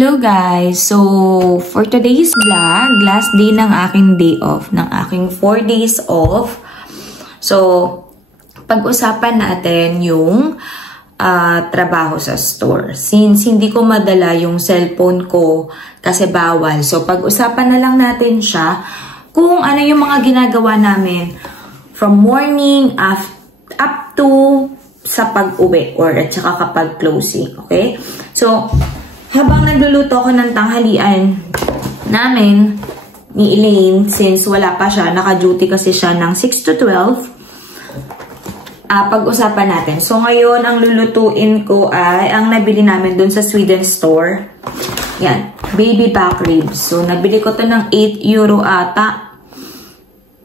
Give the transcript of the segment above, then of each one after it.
Hello guys! So, for today's vlog, last day ng aking day off, ng aking 4 days off. So, pag-usapan natin yung trabaho sa store. Since hindi ko madala yung cellphone ko kasi bawal. So, pag-usapan na lang natin siya kung ano yung mga ginagawa namin from morning up to sa pag-uwi or at saka kapag closing. Okay? So, habang nagluluto ako ng tanghalian namin ni Elaine, since wala pa siya, naka-duty kasi siya ng 6 to 12, pag-usapan natin. So, ngayon, ang lulutuin ko ay ang nabili namin dun sa Sweden store. Yan, baby back ribs. So, nabili ko to ng 8 euro ata.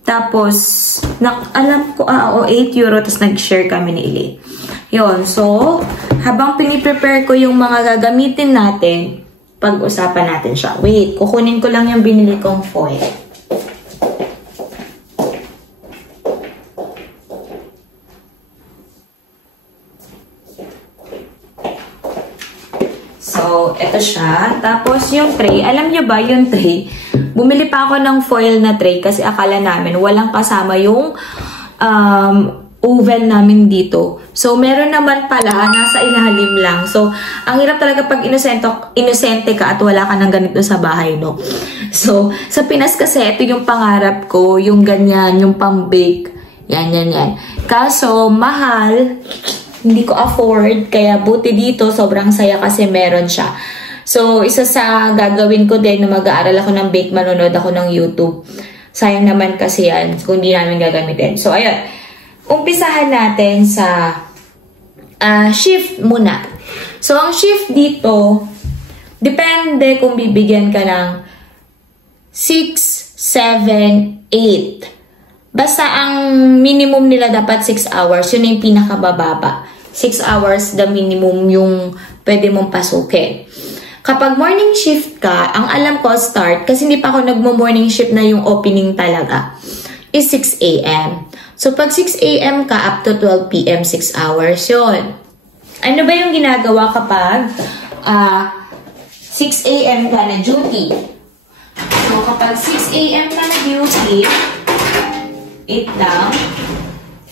Tapos, alam ko, 8 euro, tapos nag-share kami ni Elaine. Yun, so, habang piniprepare ko yung mga gagamitin natin, pag-usapan natin siya. Wait, kukunin ko lang yung binili kong foil. So, ito siya. Tapos, yung tray, alam nyo ba yung tray? Bumili pa ako ng foil na tray kasi akala namin walang kasama yung oven namin dito. So, meron naman pala, nasa ilalim lang. So, ang hirap talaga pag inosente ka at wala ka ng ganito sa bahay, no? So, sa Pinas kasi, ito yung pangarap ko, yung ganyan, yung pang-bake. Yan, yan, yan. Kaso, mahal, hindi ko afford, kaya buti dito, sobrang saya kasi meron siya. So, isa sa gagawin ko din na mag-aaral ako ng bake, manonood ako ng YouTube. Sayang naman kasi yan kung hindi namin gagamitin. So, ayun. Umpisahan natin sa shift muna. So, ang shift dito, depende kung bibigyan ka ng 6, 7, 8. Basta ang minimum nila dapat 6 hours. Yun yung pinakabababa. 6 hours the minimum yung pwede mong pasukin. Kapag morning shift ka, ang alam ko start, kasi hindi pa ako nagmo-morning shift na yung opening talaga, is 6 a.m. So, pag 6 a.m. ka up to 12 p.m., 6 hours yun. Ano ba yung ginagawa kapag 6 a.m. ka na duty? So, kapag 6 a.m. ka na duty, 8 lang,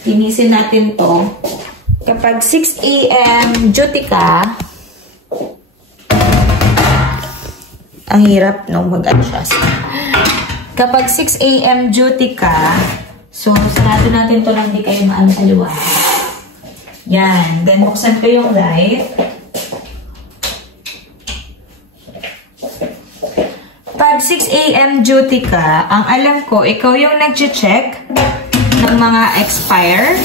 tinisin natin to. Kapag 6 a.m. duty ka, ang hirap no mag-adjust. Kapag 6 a.m. duty ka, so, sarado natin to lang di kayo maaliwan. Yan. Then, buksan ko yung light. Pag 6 a.m. duty ka, ang alam ko, ikaw yung nag-check ng mga expire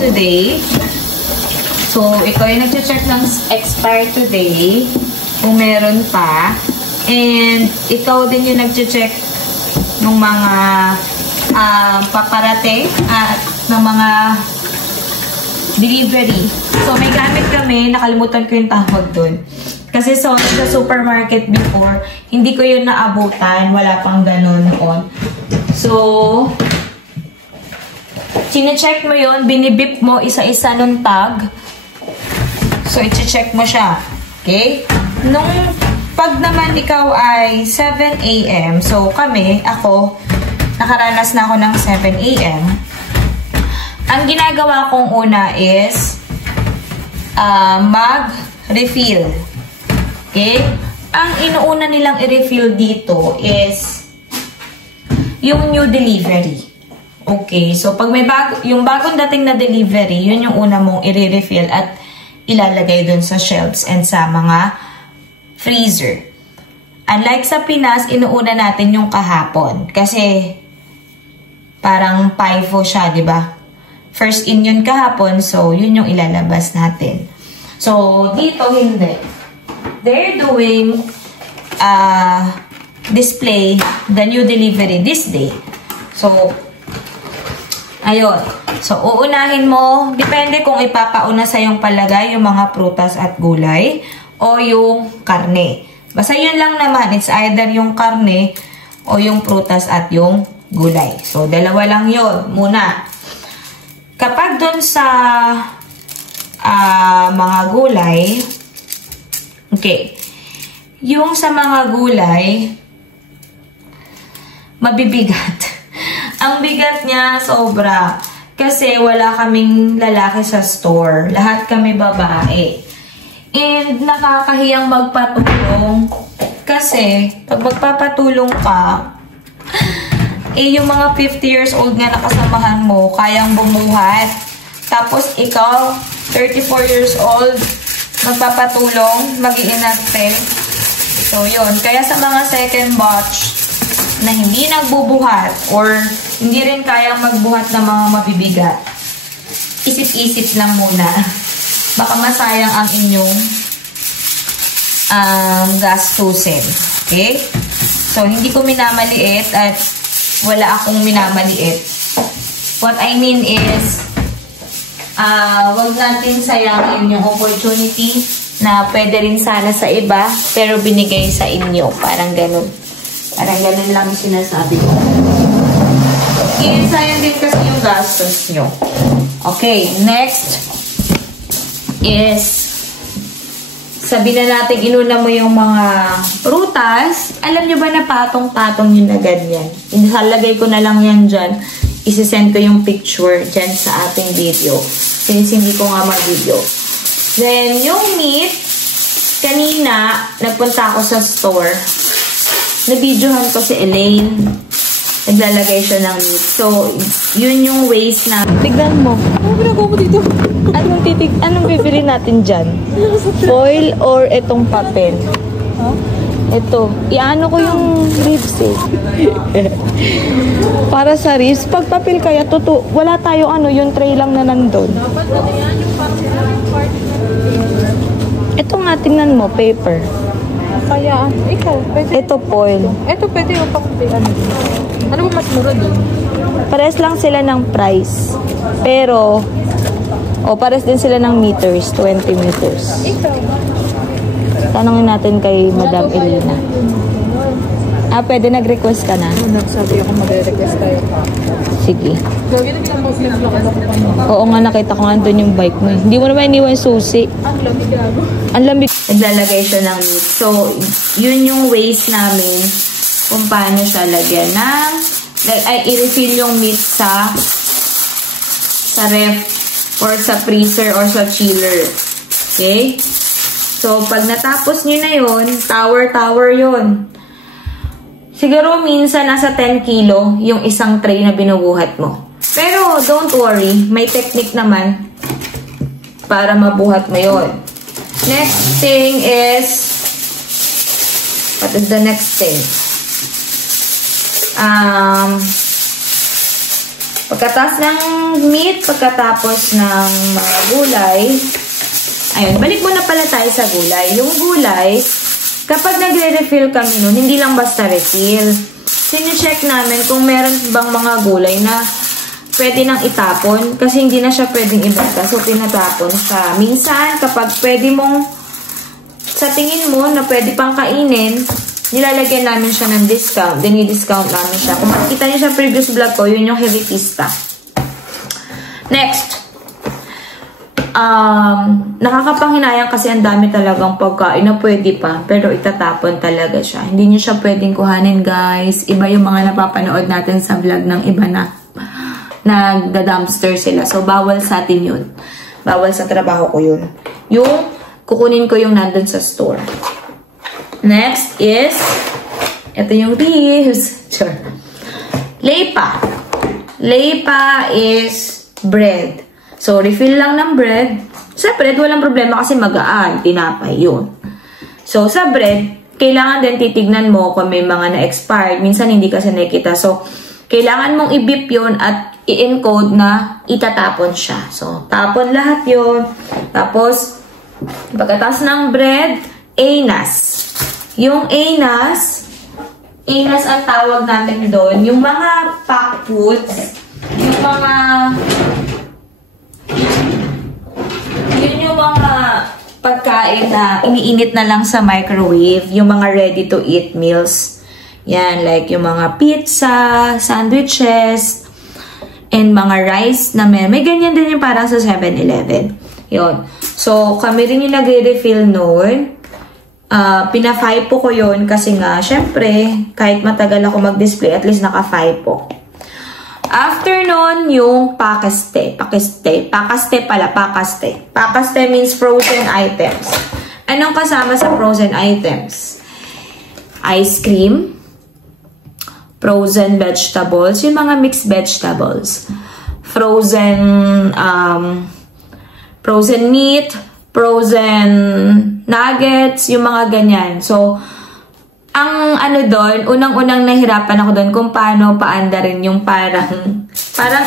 today. So, ikaw yung nag-check ng expire today kung meron pa. And, ikaw din yung nag-check ng mga paparating at ng mga delivery. So, may gamit kami, nakalimutan ko yung tawag dun. Kasi sa supermarket before, hindi ko yun naabutan, wala pang ganun noon. So, sine-check mo yun, binibip mo isa-isa nung tag. So, i-check mo siya. Okay? Nung pag naman ikaw ay 7 a.m., so kami, ako, nakaranas na ako ng 7 a.m. Ang ginagawa kong una is mag-refill. Okay? Ang inuuna nilang i-refill dito is yung new delivery. Okay? So, pag may yung bagong dating na delivery, yun yung una mong i-refill at ilalagay dun sa shelves and sa mga freezer. Unlike sa Pinas, inuuna natin yung kahapon. Kasi, parang PIFO siya, di ba? First in yun kahapon, so yun yung ilalabas natin. So, dito hindi. They're doing display the new delivery this day. So, ayun. So, uunahin mo, depende kung ipapauna sa yung palagay, yung mga prutas at gulay, o yung karne. Basta yun lang naman, it's either yung karne, o yung prutas at yung gulay. So, dalawa lang yun muna. Kapag dun sa mga gulay, okay, yung sa mga gulay, mabibigat. Ang bigat niya, sobra. Kasi wala kaming lalaki sa store. Lahat kami babae. And nakakahiyang magpatulong. Kasi, pag magpapatulong ka, yung mga 50 years old nga nakasamahan mo, kayang bumuhat. Tapos ikaw, 34 years old, magpapatulong, mag-iinarte. So, yun. Kaya sa mga second batch na hindi nagbubuhat or hindi rin kayang magbuhat ng mga mabibigat, isip-isip lang muna. Baka masayang ang inyong gastusin. Okay? So, hindi ko minamaliit at wala akong minamaliit. What I mean is, wag natin sayangin yung opportunity na pwede rin sana sa iba, pero binigay sa inyo. Parang ganun. Parang ganun lang yung sinasabi ko. Sayang din kasi yung gastos nyo. Okay, next is, sabi na natin, inuna mo yung mga prutas. Alam nyo ba na patong-patong yun na ganyan? Isalagay ko na lang yan dyan. Isisend ko yung picture dyan sa ating video. Since hindi ko nga mag-video. Then, yung meat, kanina, nagpunta ako sa store. Nabidyohan ko si Elaine. Naglalagay siya ng meat. So, yun yung ways na... Tignan mo. Ano ginagawa mo dito? Anong bibili natin dyan? Foil or itong papel? Huh? Ito. Iano ko yung ribs eh. Para sa ribs, pag papel kaya, wala tayo yung tray lang na nandun. Dapat ano yan, yung parang part. Ito nga, tingnan mo, paper. Kaya, ikaw, pwede. Ito foil. Ito pwede yung pang ano ba mas mura dun? Pares lang sila ng price. Pero, pares din sila ng meters, 20 meters. Ikaw. Tanongin natin kay Madam Elena. Pwede nag-request ka na? Nagsabi ako magre-request tayo. Sige. Gawin na bilang post lang ako pa. Oo nga, nakita ko nga doon yung bike mo. Hindi mo naman iniwan susi. Ang lamig gago. Ang lamig. Naglalagay siya ng meat. So, yun yung ways namin kung paano siya lagyan ng, i-refill yung meat sa ref or sa freezer or sa chiller. Okay? So, pag natapos nyo na yun, tower yun. Siguro minsan nasa 10 kilo yung isang tray na binubuhat mo. Pero don't worry, may technique naman para mabuhat mo yun. Next thing is, what is the next thing? Pagkatapos ng meat, pagkatapos ng mga gulay, ayun, balik muna pala tayo sa gulay. Yung gulay, kapag nagre-refill kami nun, hindi lang basta refill. Sine-check namin kung meron bang mga gulay na pwede nang itapon kasi hindi na siya pwedeng ibenta. So, tinatapon siya. Minsan, kapag pwede mong, sa tingin mo na pwede pang kainin, nilalagyan namin siya ng discount. Then, i-discount namin siya. Kung makikita niyo sa previous vlog ko, yun yung Heritista. Next. Nakakapanghinayang kasi ang dami talagang pagkain na pwede pa, pero itatapon talaga siya. Hindi nyo siya pwedeng kuhanin, guys. Iba yung mga napapanood natin sa vlog ng iba na nagda-dumpster sila. So, bawal sa atin yun. Bawal sa trabaho ko yun. Yung kukunin ko yung nandun sa store. Next is, ito yung ribs. Sure. Leipa. Leipa is bread. So, refill lang ng bread. Sa bread, walang problema kasi magaan. Tinapay yun. So, sa bread, kailangan din titignan mo kung may mga na-expired. Minsan, hindi kasi nakikita. So, kailangan mong i-bip yun at i-encode na itatapon siya. So, tapon lahat yun. Tapos, pagkatapos ng bread, anus. Yung anus ang tawag natin doon. Yung mga packed foods, yung mga pagkain na iniinit na lang sa microwave, yung mga ready-to-eat meals. Yan, like yung mga pizza, sandwiches, and mga rice na may ganyan din yung parang sa 7-Eleven. Yun. So, kami rin yung nagre-refill noon. pina-FIPO ko yun kasi nga, syempre, kahit matagal ako mag-display, at least naka-FIPO. After nun, yung pakaste. Pakaste means frozen items. Anong kasama sa frozen items? Ice cream, frozen vegetables, yung mga mixed vegetables, frozen meat, frozen nuggets, yung mga ganyan. So, ang ano doon, unang-unang nahirapan ako doon kung paano paanda rin yung parang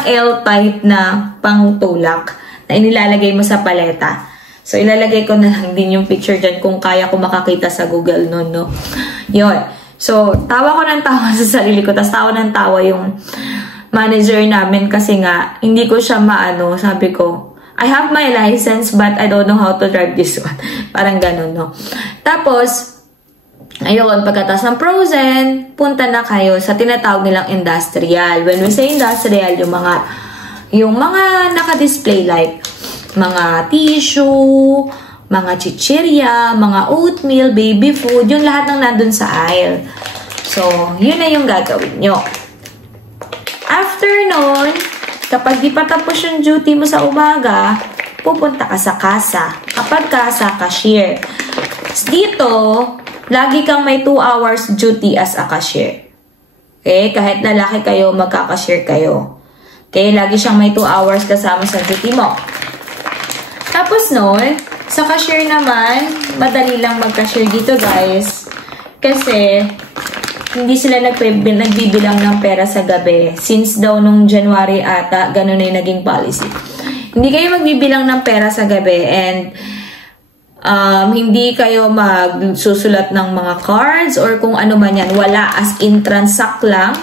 L-type na pangtulak na inilalagay mo sa paleta. So, ilalagay ko na lang din yung picture dyan kung kaya ko makakita sa Google noon, no? Yun. So, tawa ko ng tawa sa sarili ko, tapos tawa ng tawa yung manager namin kasi nga, hindi ko siya maano, sabi ko, I have my license but I don't know how to drive this one. Parang ganun, no? Tapos, ayun, pagkatapos ng frozen, punta na kayo sa tinatawag nilang industrial. When we say industrial, yung mga naka-display like mga tissue, mga chichirya, mga oatmeal, baby food, yung lahat ng nandun sa aisle. So, yun na yung gagawin nyo. After nun, kapag di pa tapos yung duty mo sa umaga, pupunta ka sa kasa. Kapag kasa, cashier. Dito, lagi kang may 2 hours duty as a cashier. Okay? Kahit lalaki kayo, magka-cashier kayo. Okay? Lagi siyang may 2 hours kasama sa duty mo. Tapos nun, sa cashier naman, madali lang mag-cashier dito, guys. Kasi, hindi sila nagbibilang ng pera sa gabi. Since daw nung January ata, ganun na yung naging policy. Hindi kayo magbibilang ng pera sa gabi and hindi kayo magsusulat ng mga cards or kung ano man yan. Wala, as in transact lang.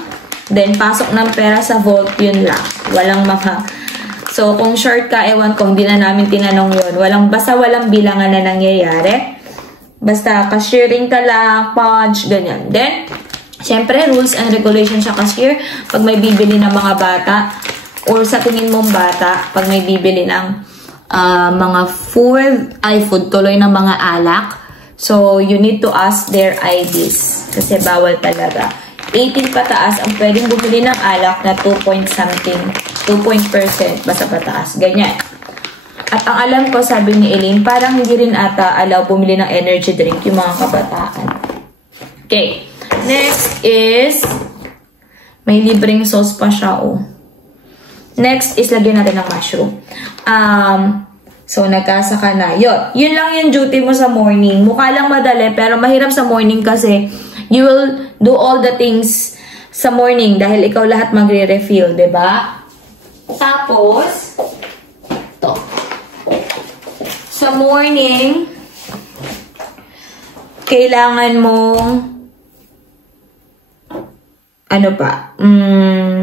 Then, pasok ng pera sa vault, yun lang. Walang mga... So, kung short ka, ewan ko, hindi na namin tinanong yun. Basta walang bilangan na nangyayari. Basta, cashiering ka lang, punch, ganyan. Then, syempre, rules and regulations sa cashier. Pag may bibili ng mga bata, or sa tingin mong bata, pag may bibili ng mga food tuloy ng mga alak. So, you need to ask their IDs. Kasi bawal talaga. 18 pataas ang pwedeng bumili ng alak na 2 point something, 2% basta pataas. Ganyan. At ang alam ko, sabi ni Elaine, parang hindi rin ata allow bumili ng energy drink yung mga kabataan. Okay. Next is, may libreng sauce pa siya, oh. Next is, lagyan natin ng mushroom. So, nagkasa ka na. Yun lang yung duty mo sa morning. Mukha lang madali, pero mahirap sa morning kasi you will do all the things sa morning dahil ikaw lahat magre-refill, diba? Tapos, to. Sa morning, kailangan mong ano pa?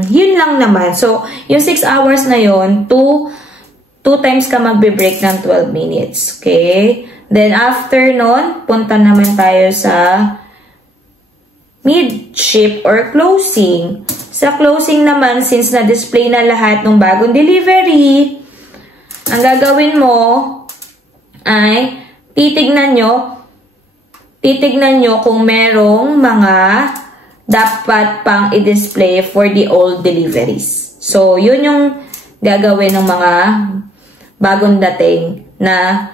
Yun lang naman. So, yung 6 hours na yun, 2 times ka magbe-break ng 12 minutes. Okay? Then, after nun, punta naman tayo sa mid-ship or closing. Sa closing naman, since na-display na lahat ng bagong delivery, ang gagawin mo ay titignan nyo kung merong mga dapat pang i-display for the old deliveries. So, yun yung gagawin ng mga bagong dating na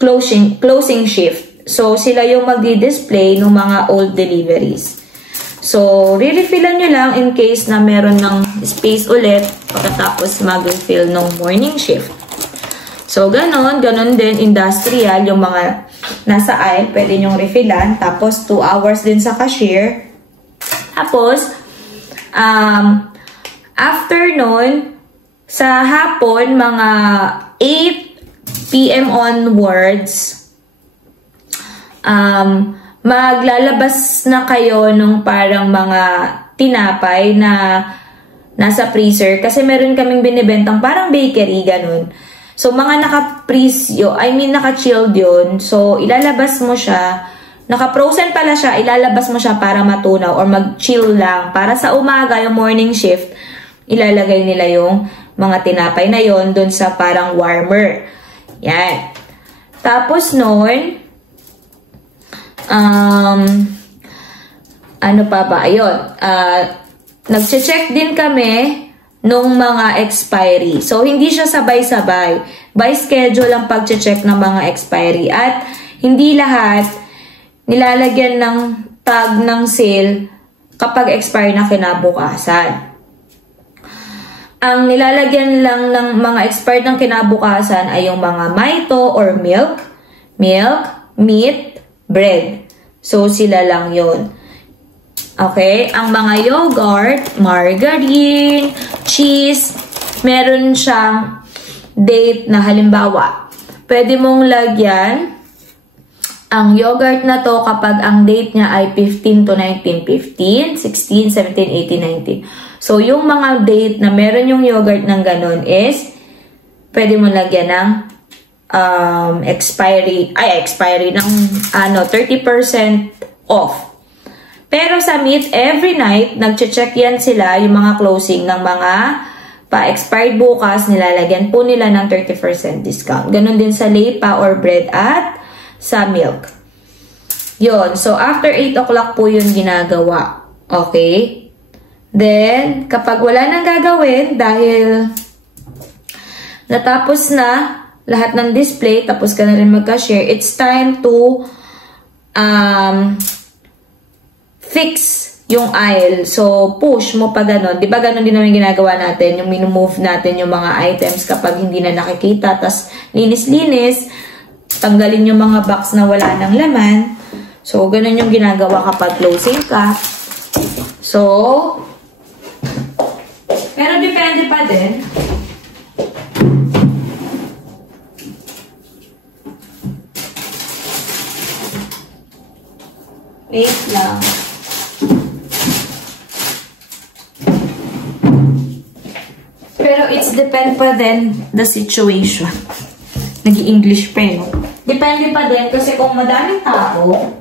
closing shift. So, sila yung magdi-display ng mga old deliveries. So, re-refillan nyo lang in case na meron ng space ulit pagkatapos mag-refill ng morning shift. So, ganon din industrial, yung mga nasa aisle, pwede nyong refillan. Tapos, 2 hours din sa cashier. Tapos, after nun, sa hapon, mga 8 p.m. onwards, maglalabas na kayo ng parang mga tinapay na nasa freezer. Kasi meron kaming binibentang parang bakery, ganun. So, mga naka-freeze yun, naka-chilled yun. So, ilalabas mo siya. Naka-frozen pala siya, ilalabas mo siya para matunaw or mag-chill lang. Para sa umaga, yung morning shift, ilalagay nila yung mga tinapay na yon dun sa parang warmer. Yan. Tapos noon, ano pa ba? Ayun, nag-check din kami nung mga expiry. So, hindi siya sabay-sabay. By schedule ang pag-check ng mga expiry. At hindi lahat nilalagyan ng tag ng sale kapag expire na kinabukasan. Ang nilalagyan lang ng mga expired ng kinabukasan ay yung mga Mito or milk, meat, bread. So, sila lang yun. Okay? Ang mga yogurt, margarine, cheese, meron siyang date na halimbawa. Pwede mong lagyan ang yogurt na to kapag ang date niya ay 15 to 19, 15, 16, 17, 18, 19. So, yung mga date na meron yung yogurt ng ganun is, pwede mo lagyan ng expiry ng 30% off. Pero sa meat, every night, nag-check yan sila, yung mga closing ng mga pa-expired bukas, nilalagyan po nila ng 30% discount. Ganun din sa lepa or bread at sa milk. Yun. So, after 8 o'clock po yun ginagawa. Okay? Then, kapag wala nang gagawin, dahil natapos na lahat ng display, tapos ka na rin mag-cashier, it's time to fix yung aisle. So, push mo pa ganon. Diba ganon din naman ginagawa natin, yung minumove natin yung mga items kapag hindi na nakikita, tas linis-linis, tanggalin yung mga box na wala ng laman. So, ganon yung ginagawa kapag closing ka. So, pero depende pa din. Wait lang. Pero it's depend pa din the situation. Nag-i-English pa no? Depende pa din kasi kung madaming tao,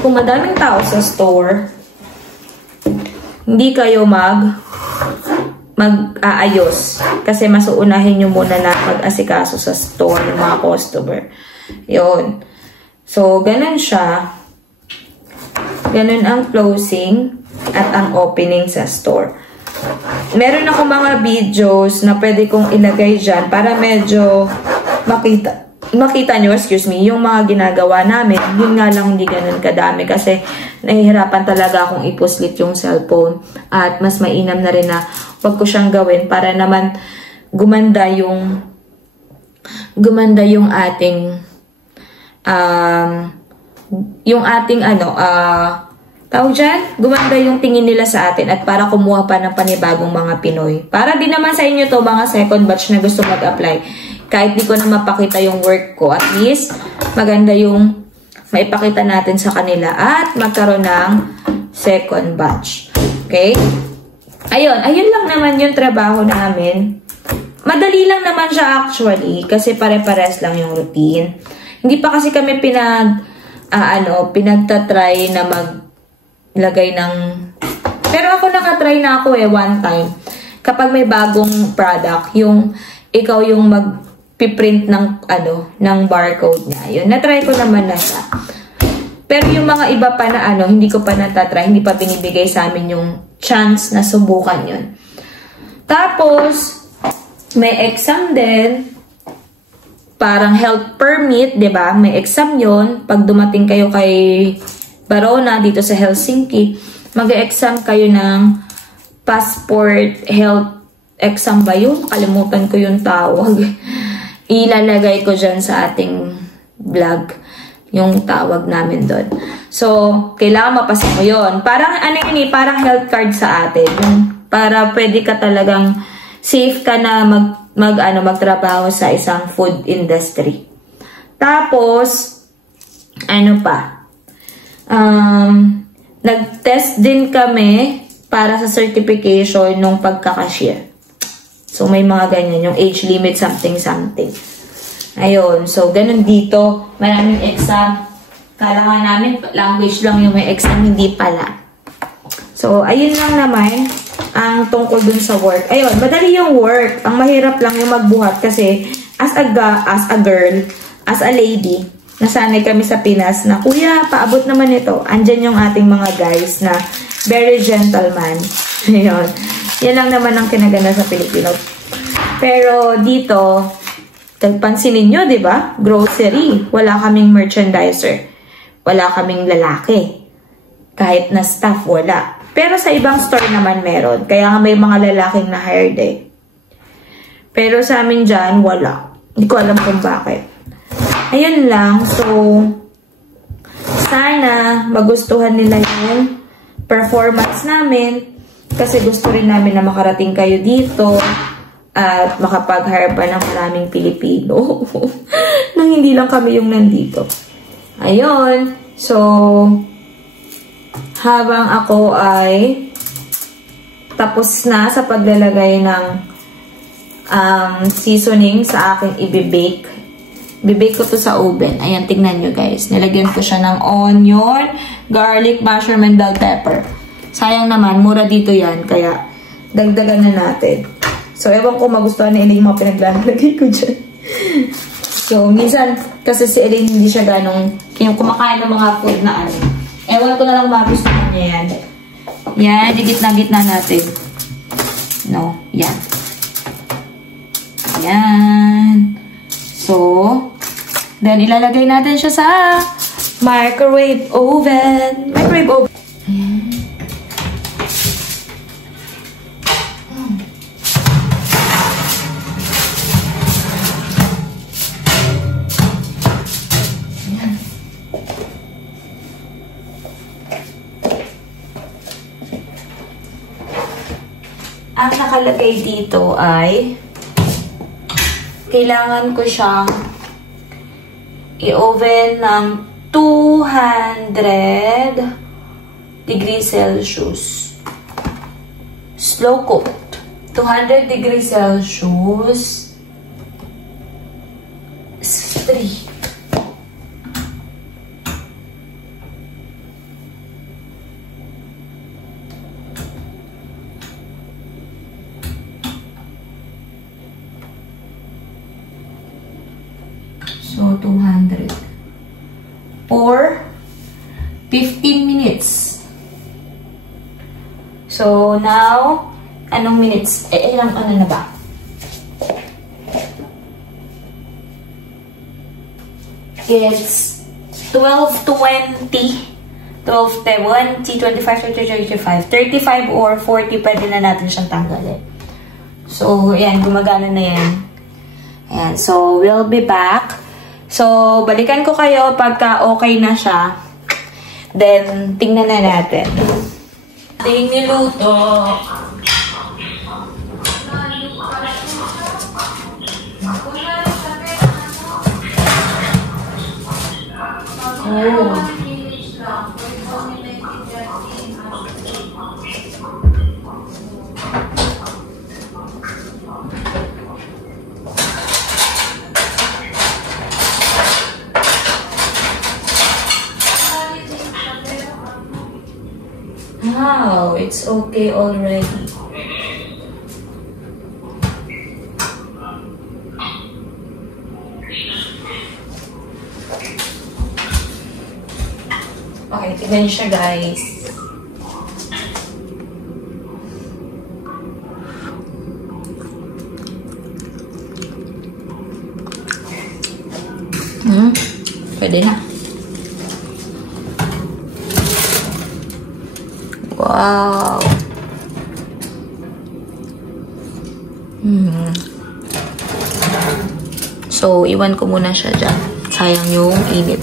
kung madaming tao sa store, hindi kayo mag-aayos. Kasi mas uunahin nyo muna na mag-asikaso sa store ng mga customer. Yun. So, ganun siya. Ganun ang closing at ang opening sa store. Meron ako mga videos na pwede kong ilagay dyan para medyo makita nyo, yung mga ginagawa namin. Yun nga lang hindi ganun kadami kasi nahihirapan talaga akong ipuslit yung cellphone. At mas mainam na rin na wag ko siyang gawin para naman gumanda yung ating tawag dyan, gumanda yung tingin nila sa atin at para kumuha pa ng panibagong mga Pinoy. Para din naman sa inyo to mga second batch na gusto mag-apply. Kahit di ko na mapakita yung work ko, at least maganda yung maipakita natin sa kanila at magkaroon ng second batch. Okay? Ayun lang naman yung trabaho namin. Madali lang naman siya actually kasi pare-pares lang yung routine. Hindi pa kasi kami pinagtatry na maglagay ng... Pero ako nakatry na ako one time. Kapag may bagong product, yung ikaw yung magpiprint ng barcode niya. Yun, natry ko naman na siya. Pero yung mga iba pa na hindi ko pa natatry, hindi pa binibigay sa amin yung chance na subukan yun. Tapos, may exam din. Parang health permit, di ba? May exam yun. Pag dumating kayo kay Barona dito sa Helsinki, mag-exam kayo ng passport health exam ba yun? Kalimutan ko yung tawag. Ilalagay ko dyan sa ating vlog yung tawag namin doon. So, kailangan mapasa mo yun. Parang parang health card sa atin. Para pwede ka talagang safe ka na magtrabaho sa isang food industry. Tapos, nag-test din kami para sa certification nung pagka-cashier. So, may mga ganyan. Yung age limit, something. Ayun. So, ganun dito. Maraming exam. Kala nga namin, language lang yung may exam. Hindi pala. So, ayun lang naman ang tungkol dun sa work. Ayun, madali yung work. Ang mahirap lang yung magbuhat kasi as a girl, as a lady, nasanay kami sa Pinas na, kuya, paabot naman ito. Andyan yung ating mga guys na very gentleman. Ayun. Yan lang naman ang kinaganda sa Pilipino. Pero dito, pansinin nyo, di ba? Grocery. Wala kaming merchandiser. Wala kaming lalaki. Kahit na staff, wala. Pero sa ibang store naman meron. Kaya nga may mga lalaking na hired eh. Pero sa amin dyan, wala. Hindi ko alam kung bakit. Ayun lang. So, sana magustuhan nila yung performance namin. Kasi gusto rin namin na makarating kayo dito. At makapag-hire pa ng maraming Pilipino. Nang hindi lang kami yung nandito. Ayun. So, habang ako ay tapos na sa paglalagay ng seasoning sa aking i-bake. Bibake ko to sa oven. Ayan, tignan nyo guys. Nilagyan ko siya ng onion, garlic, mushroom, and bell pepper. Sayang naman, mura dito yan. Kaya, dagdagan na natin. So, ewan ko magustuhan ni Elaine yung mga pinaglalagay ko dyan. So, minsan, kasi si Elaine hindi siya ganong kumakain ng mga food na ano. Ewan ko na lang magustuhan niya yan. Yan, gitna-gitna natin. No, yan. Yan. So, then ilalagay natin siya sa microwave oven. Microwave oven. Ayan. Ang nakalagay dito ay kailangan ko siyang i-oven ng 200 degrees Celsius. Slow cooked. 200 degrees Celsius. 3. So, 200. Or, 15 minutes. So, now, anong minutes? Ilang ano na ba? It's 12:20. 12:20, 25, 35. 35 or 40, pwede na natin siyang tanggalin. So, ayan, gumagana na yan. Ayan, so, we'll be back. So, balikan ko kayo pagka okay na siya. Then, tingnan na natin. Ating niluto. Oh. Wow, it's okay already. Okay, tignan siya guys. Pwede na. Wow. So, iwan ko muna siya dyan. Sayang yung init.